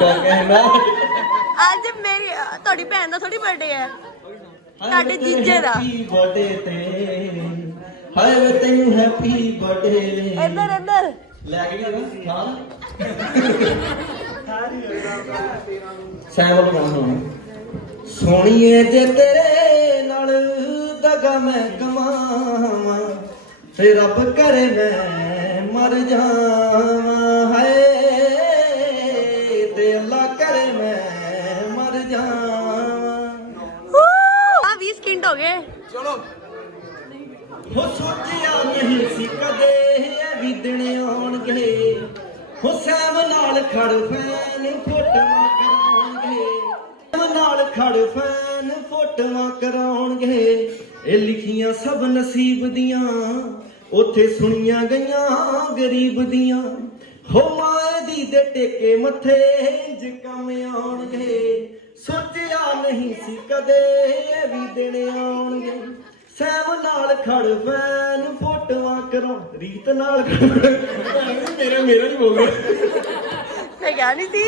कहना ਅੱਜ ਮੇਰੀ ਤੁਹਾਡੀ ਭੈਣ ਦਾ ਥੋੜੀ ਬਰਥਡੇ ਹੈ ਤੁਹਾਡੇ ਜੀਜੇ ਦਾ बर्थडे ते हाय वे तेनू हैप्पी बर्थडे ਇੱਧਰ ਇੱਧਰ ਲੈ ਕੇ ਗਿਆ ਹਾਂ ਸੈਮਲ ਕੌਣ ਸੋਹਣੀਏ ਜੇ ਤੇਰੇ ਨਾਲ ਦਗਾ ਮੈਂ ਕਮਾਵਾਂ ਤੇ ਰੱਬ ਕਰੇ ਮੈਂ ਮਰ ਜਾਵਾਂ ਹਾਏ ਤੇ ਅੱਲਾ ਕਰੇ ਮੈਂ ਮਰ ਜਾਵਾਂ ਆ 20 ਸਕਿੰਟ ਹੋ ਗਏ ਚਲੋ ਹੋ ਸੋਚਿਆ ਨਹੀਂ ਸੀ ਕਦੇ ਇਹ ਵੀ ਦਿਨ ਆਉਣਗੇ ਹੋ ਸੈਮ ਨਾਲ ਖੜ ਫੈਨ ਫੋਟੋਆਂ ਕਰਾਉਣਗੇ ਨਾਲ ਖੜ ਫੈਨ ਫੋਟੋਆਂ ਕਰਾਉਣਗੇ ਇਹ ਲਿਖੀਆਂ ਸਭ ਨਸੀਬ ਦੀਆਂ ਉੱਥੇ ਸੁਣੀਆਂ ਗਈਆਂ ਗਰੀਬ ਦੀਆਂ ਹੋ ਮਾਏ ਦੀ ਦੇ ਟੇਕੇ ਮੱਥੇ ਇੰਜ ਕੰਮ ਆਉਣਗੇ ਸੋਚਿਆ ਨਹੀਂ ਸੀ ਕਦੇ ਇਹ ਵੀ ਦਿਨ ਆਉਣਗੇ ਸੈਮ ਨਾਲ ਖੜ ਫੈਨ ਫੋਟੋਆਂ ਕਰਾਉ ਰੀਤ ਨਾਲ ਮੇਰਾ ਨਹੀਂ ਬੋਲ ਰਿਹਾ ਮੈਂ ਕਿਹਾ ਨਹੀਂ ਸੀ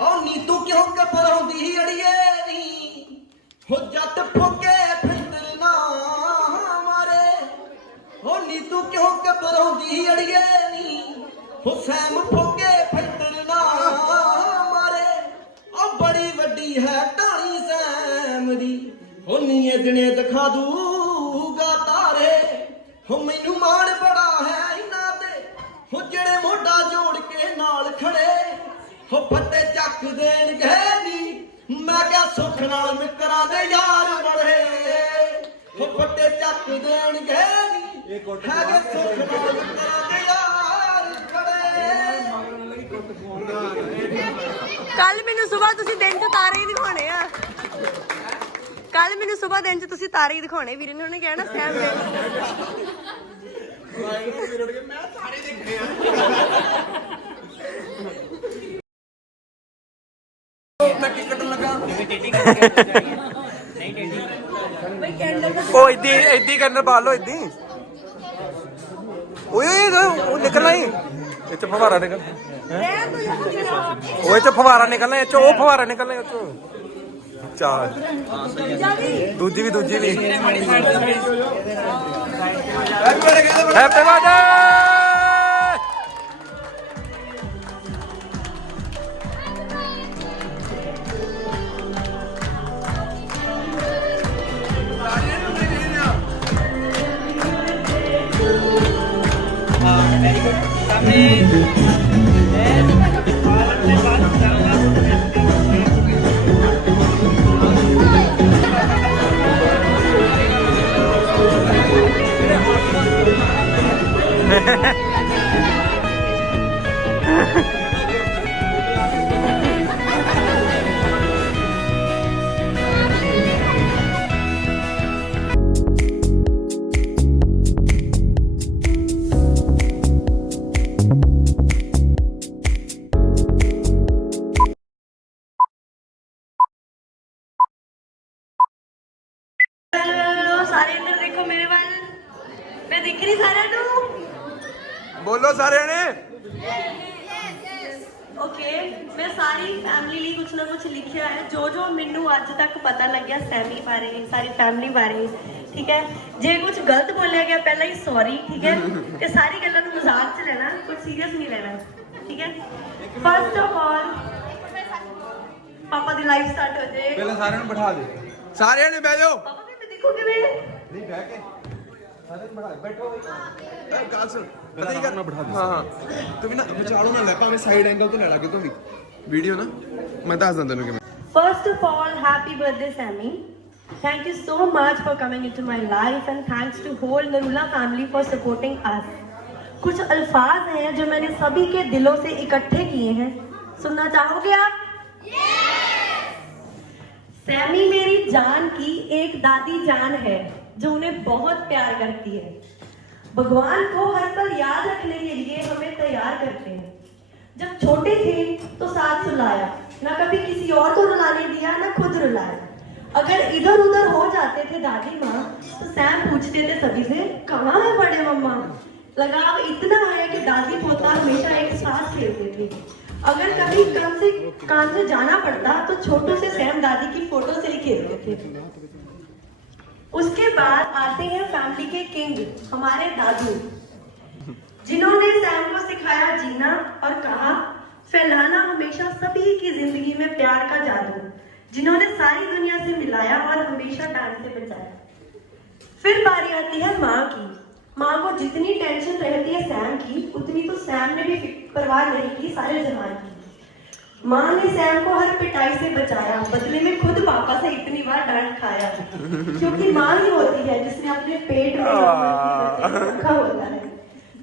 ਓ ਨੀ ਤੂੰ ਕਿਉਂ ਘਬਰਾਉਂਦੀ ਅੜੀਏ ਨੀ ਹੋ ਜੱਟ ਫੋਕੇ ਫਿੰਦਰ ਨਾ ਮਾਰੇ ਹੋ ਨੀ ਤੂੰ ਕਿਉਂ ਘਬਰਾਉਂਦੀ ਅੜੀਏ ਨੀ ਹੋ ਸੈਮ ਫੋਕੇ ਫਿੰਦਰ ਨਾ ਮਾਰੇ ਓ ਬੜੀ ਵੱਡੀ ਹੈ ਢਾਣੀ ਸੈਮ ਦੀ ਹੋ ਨੀ ਇਹ ਦਿਨੇ ਦਿਖਾ ਦੂਗਾ ਤਾਰੇ ਹੋ ਮੈਨੂੰ ਮਾਣ ਬੜਾ ਹੈ ਇਹਨਾਂ ਤੇ ਹੋ ਜਿਹੜੇ ਮੋਢਾ ਜੋੜ ਕੇ ਨਾਲ ਖੜੇ ਹੋ ਫੱਟੇ ਚੱਕ ਦੇਣਗੇ ਨੀ ਮੈਂ ਕਿਹਾ ਸੁੱਖ ਨਾਲ ਮਿੱਤਰਾਂ ਦੇ ਯਾਰ ਬੜੇ ਹੋ ਫੱਟੇ ਚੱਕ ਦੇਣਗੇ ਨੀ ਹੈਗੇ ਸੁੱਖ ਨਾਲ ਮਿੱਤਰਾਂ ਦੇ ਯਾਰ ਖੜੇ ਕੱਲ ਮੈਨੂੰ ਸਵੇਰ ਤੁਸੀਂ ਦਿਨ ਚ ਤਾਰੇ ਹੀ ਦਿਖਾਉਣੇ ਆ ਕੱਲ ਮੈਨੂੰ ਸਵੇਰ ਦਿਨ ਚ ਤੁਸੀਂ ਤਾਰੇ ਹੀ ਦਿਖਾਉਣੇ ਵੀਰੇ ਨੇ ਉਹਨੇ ਕਿਹਾ ਨਾ ਸੈਮ ਨੇ ਮੈਂ ਤਾਰੇ ਦੇਖਣੇ ਆ ਮੈਂ ਕੀ ਕੱਟਣ ਲੱਗਾ ਉਹ ਇੱਦੀ ਕਰਨਾ ਪਾ ਲੋ ਇੱਦੀ ਓਏ ਉਹ ਨਿਕਲਣਾ ਹੀ ਇਹ ਚ ਫਵਾਰਾ ਨਿਕਲ ਉਹ ਚ ਫਵਾਰਾ ਨਿਕਲਣਾ ਇਹ ਚ ਉਹ ਫਵਾਰਾ ਨਿਕਲਣਾ ਇਹ ਚ ਚਾਰ ਦੂਜੀ ਵੀ ਹੈਪੀ ਬਰਥਡੇ ਸਾਰੇ ਇੱਧਰ ਦੇਖੋ ਮੇਰੇ ਵੱਲ ਮੈਂ ਦਿਖ ਰਹੀ ਸਾਰਿਆਂ ਨੂੰ ਬੋਲੋ ਸਾਰਿਆਂ ਨੇ ਓਕੇ ਮੈਂ ਸਾਰੀ ਫੈਮਿਲੀ ਲਈ ਕੁਛ ਨਾ ਕੁਛ ਲਿਖਿਆ ਹੈ ਜੋ ਮੈਨੂੰ ਅੱਜ ਤੱਕ ਪਤਾ ਲੱਗਿਆ ਸੈਮੀ ਬਾਰੇ ਸਾਰੀ ਫੈਮਿਲੀ ਬਾਰੇ ਠੀਕ ਹੈ ਜੇ ਕੁਝ ਗਲਤ ਬੋਲਿਆ ਗਿਆ ਪਹਿਲਾਂ ਹੀ ਸੌਰੀ ਠੀਕ ਹੈ ਤੇ ਸਾਰੀ ਗੱਲਾਂ ਨੂੰ ਮਜ਼ਾਕ 'ਚ ਲੈਣਾ ਕੁਝ ਸੀਰੀਅਸ ਨਹੀਂ ਲੈਣਾ ਠੀਕ ਹੈ first of all papa the life start ਹੋ ਜਾਏ ਪਹਿਲਾਂ ਸਾਰਿਆਂ ਨੂੰ ਬਿਠਾ ਦੇ ਸਾਰਿਆਂ ਨੇ ਬਹਿ ਜਾਓ ਪਾਪਾ ਵੀ ਮੈਂ ਦੇਖੋ ਕਿਵੇਂ ਨਹੀਂ ਬਹਿ ਕੇ ਸਾਰਿਆਂ ਨੂੰ ਬਿਠਾ ਬੈਠੋ ਗੱਲ ਸੁਣ ਪਤਾ ਹੀ ਕਰਨਾ ਬਿਠਾ ਦੇ ਹਾਂ ਤੂੰ ਵੀ ਨਾ ਵਿਚਾਲੋ ਨਾ ਲੈ ਭਾਵੇਂ ਸਾਈਡ ਐਂਗਲ ਤੋਂ ਲੈ ਲਾ ਕਿਤੋਂ ਵੀ ਵੀਡੀਓ ਨਾ ਮੈਂ ਦੱਸ ਦਿੰਦਾ ਤੈਨੂੰ ਕਿਵੇਂ First of all, happy birthday, Sammy. Thank you so much for coming into my life and thanks to whole Narula family for supporting us. कुछ अल्फाज हैं जो मैंने सभी के दिलों से इकट्ठे किए हैं, सुनना चाहोगे आप? सैमी मेरी जान की एक दादी जान है जो उन्हें बहुत प्यार करती है. भगवान को हर पल याद रखने के लिए हमें तैयार करते हैं. जब छोटे थे तो साथ सुलाया, ना कभी किसी और को रुलाने दिया ना खुद रुलाया. अगर इधर उधर हो जाते थे दादी माँ तो सैम पूछते थे सभी से कहाँ है बड़े मम्मा. लगाव इतना है कि दादी पोता हमेशा एक साथ खेलते थे. अगर कभी काम से जाना पड़ता तो छोटू से सैम दादी की फोटो से ही खेलते थे। उसके बाद आते हैं फैमिली के किंग हमारे दादू, जिन्होंने सैम को सिखाया जीना और कहा फैलाना हमेशा सभी की जिंदगी में प्यार का जादू, जिन्होंने सारी दुनिया से मिलाया और हमेशा डांट से बचाया। फिर बारी आती है माँ की। माँ को जितनी टेंशन रहती है सैम की, उतनी तो सैम ने भी परवाह नहीं की सारे जहान की। माँ ने सैम को हर पिटाई से बचाया, बदले में खुद पापा से इतनी बार डांट खाया, क्योंकि माँ ही होती है जिसने अपने पेट में रखा होता है।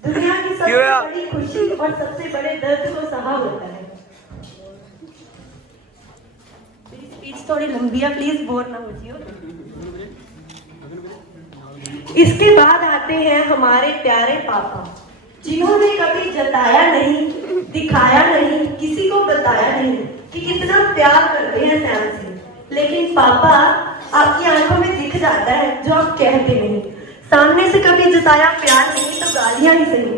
दुनिया की सबसे बड़ी खुशी और सबसे बड़े दर्द को सहा होता है। मेरी स्पीच थोड़ी लंबी है, प्लीज बोर ना हो जियो। इसके बाद आते हैं हमारे प्यारे पापा, जिन्होंने कभी जताया नहीं, दिखाया नहीं, किसी को बताया नहीं कि कितना प्यार करते हैं सैम से, लेकिन पापा आपकी आंखों में दिख जाता है जो आप कहते नहीं। सामने से कभी जताया प्यार नहीं तो गालियां ही सही।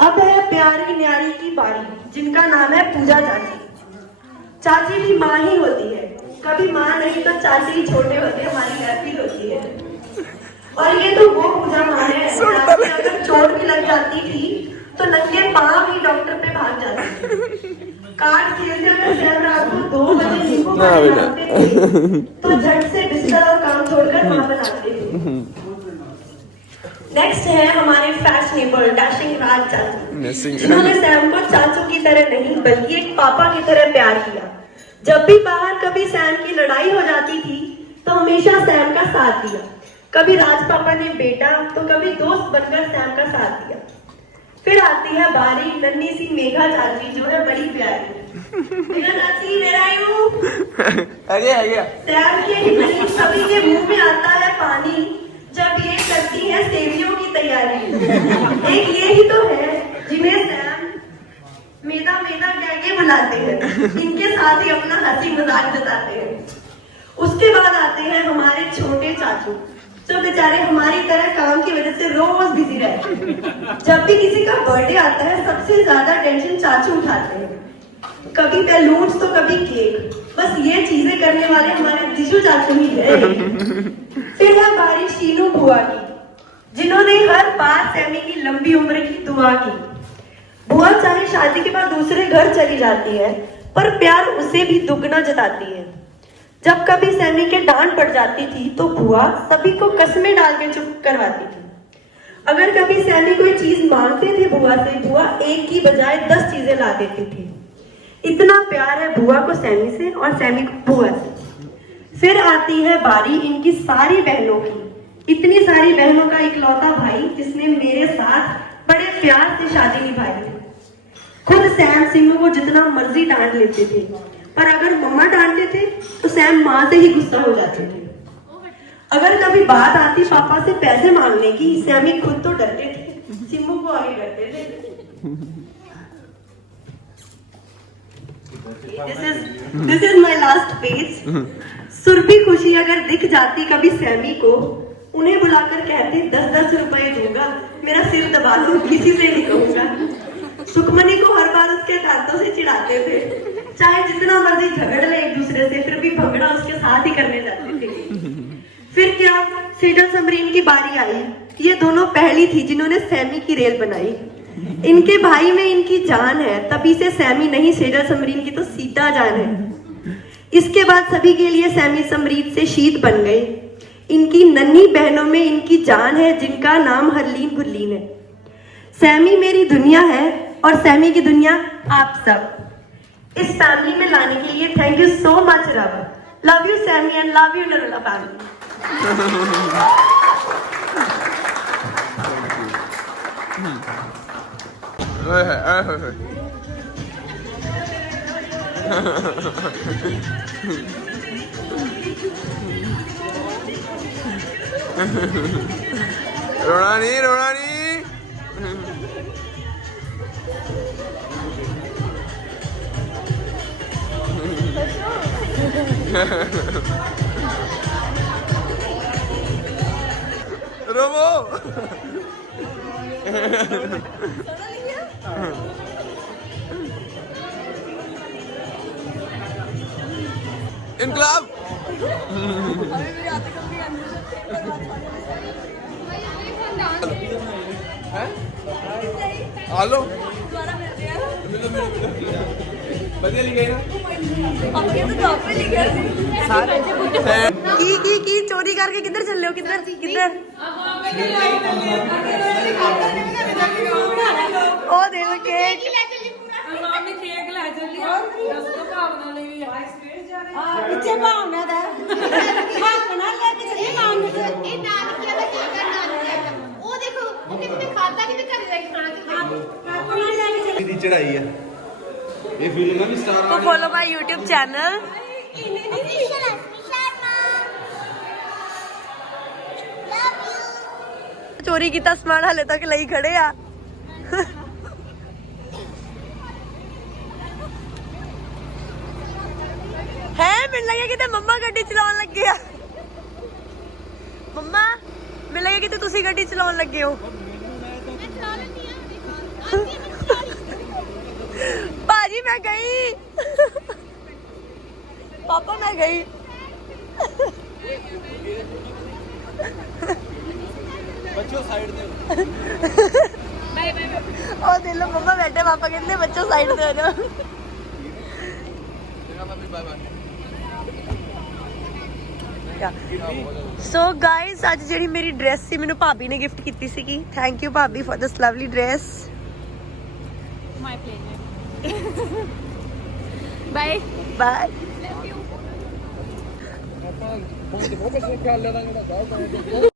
अब है प्यारी न्यारी की बारी, जिनका नाम है पूजा चाची। चाची भी माँ ही होती है, कभी माँ नहीं तो चाची ही छोटे होते हमारी लड़की होती है। और ये तो वो पूजा माँ है, अगर चोट भी लग जाती थी तो नंगे पाँव ही डॉक्टर पे भाग जाती थी। कार्ड खेलते अगर सैम रात को 2 बजे नींबू पानी बनाते थे तो झट से बिस्तर और काम छोड़कर माँ बनाते थे। नेक्स्ट है हमारे फैशनेबल डैशिंग राज चाचू, जिन्होंने सैम को चाचू की तरह नहीं बल्कि एक पापा की तरह प्यार किया। जब भी बाहर कभी सैम की लड़ाई हो जाती थी तो हमेशा सैम का साथ दिया। कभी राज पापा ने बेटा तो कभी दोस्त बनकर सैम का साथ दिया। फिर आती है बारी नन्ही सी मेघा चाची, जो है बड़ी प्यारी। मेघा चाची मेरा सैम के ही नहीं सभी के मुंह में आता है पानी जब ये करती है सेवियों की तैयारी। एक ये ही तो है जिन्हें सैम मेदा मेदा कह के बुलाते हैं, इनके साथ ही अपना हंसी मजाक जताते हैं। उसके बाद आते हैं हमारे छोटे चाचू, जो बेचारे हमारी तरह काम की वजह से रोज बिजी रहते हैं। जब भी किसी का बर्थडे आता है सबसे ज्यादा टेंशन चाचू उठाते हैं, कभी बैलून्स तो कभी केक, बस ये चीजें करने वाले हमारे दिशु चाचू ही है। फिर है बारी शीनू बुआ की, जिन्होंने हर बार सैमी की लंबी उम्र की दुआ की। बुआ चाहे शादी के बाद दूसरे घर चली जाती है, पर प्यार उसे भी दुगना जताती है। जब कभी सैमी के डांट पड़ जाती थी तो बुआ सभी को कस्में डाल के चुप करवाती थी। अगर कभी सैमी कोई चीज मांगते थे बुआ से, बुआ एक की बजाय 10 चीजें ला देती थी। इतना प्यार है बुआ को सैमी से और सैमी को बुआ से। फिर आती है बारी इनकी सारी बहनों की, इतनी सारी बहनों का इकलौता भाई जिसने मेरे साथ बड़े प्यार से शादी निभाई। खुद सैम सिंह को जितना मर्जी डांट लेते थे, पर अगर मम्मा डांटते थे तो सैम माँ से ही गुस्सा हो जाते थे। अगर कभी बात आती पापा से पैसे मांगने की, सैमी खुद तो डरते थे, सिम्मू को आगे करते थे। This is my last page. Surabhi खुशी अगर दिख जाती कभी सैमी को, उन्हें बुलाकर कहते 10-10 रुपए दूंगा, मेरा सिर दबा दो, किसी से नहीं कहूंगा। सुखमनी को हर बार उसके दांतों से चिढ़ाते थे, चाहे जितना मर्जी झगड़ ले एक दूसरे से, फिर भी भगड़ा उसके साथ ही करने जाते थे। फिर क्या सेजल समरीन की बारी आई। ये दोनों पहली थी जिन्होंने सैमी की रेल बनाई। इनके भाई में इनकी जान है, तभी से सैमी नहीं सेजल समरीन की तो सीता जान है। इसके बाद सभी के लिए सैमी समरीन से शीत बन गए। इनकी नन्ही बहनों में इनकी जान है, जिनका नाम हरलीन गुरलीन है। सैमी मेरी दुनिया है और सैमी की दुनिया आप सब। इस फैमिली में लाने के लिए thank you so much Rav. Love you Sammy and love you Narula family. रोना नहीं, रोना नहीं। रोमो इनकलाब हेलो बढ़िया लिखे ना की चोरी करके किधर चल रहे हो किधर किधर ओ देखो केक ਪਿੱਛੇ ਭਾਵਨਾ ਦਾ ਹੱਕ ਨਾਲ ਲੈ ਕੇ ਚੱਲੀ ਮਾਂ ਨੂੰ ਇਹ ਨਾਨਕੀਆਂ ਦਾ ਕੀ ਕਰਨਾ ਉਹ ਦੇਖੋ ਉਹ ਕਿਤੇ ਖਾਦਾ ਕਿਤੇ ਘਰੇ ਲੈ ਕੇ ਖਾਣਾ ਹੱਕ ਨਾਲ ਲੈ ਕੇ ਦੀ ਚੜਾਈ ਹੈ ਇਹ ਫੀਲਿੰਗ ਆ ਵੀ ਸਟਾਰ तो फॉलो माय यूट्यूब चैनल चोरी किया समान हाले तक ਲਈ खड़े आ है मिल लगे कि मम्मा गड्डी चलाउन लगे आ मम्मा मिल लगे कि तुसी गड्डी चलाउन लगे हो भाजी मैं गई पापा मैं गई बच्चों साइड दे ओ दिल मम्मा बैठे पापा कहते बच्चों साइड दे हो बाय बाय सो गाइस आज ਜਿਹੜੀ ਮੇਰੀ ਡਰੈਸ ਸੀ ਮੈਨੂੰ ਭਾਬੀ ਨੇ ਗਿਫਟ ਕੀਤੀ ਸੀਗੀ ਥੈਂਕ ਯੂ ਭਾਬੀ for this lovely dress my pleasure bye bye ਆਪਾਂ ਬਹੁਤ ਖਿਆਲ ਲੈਣਾ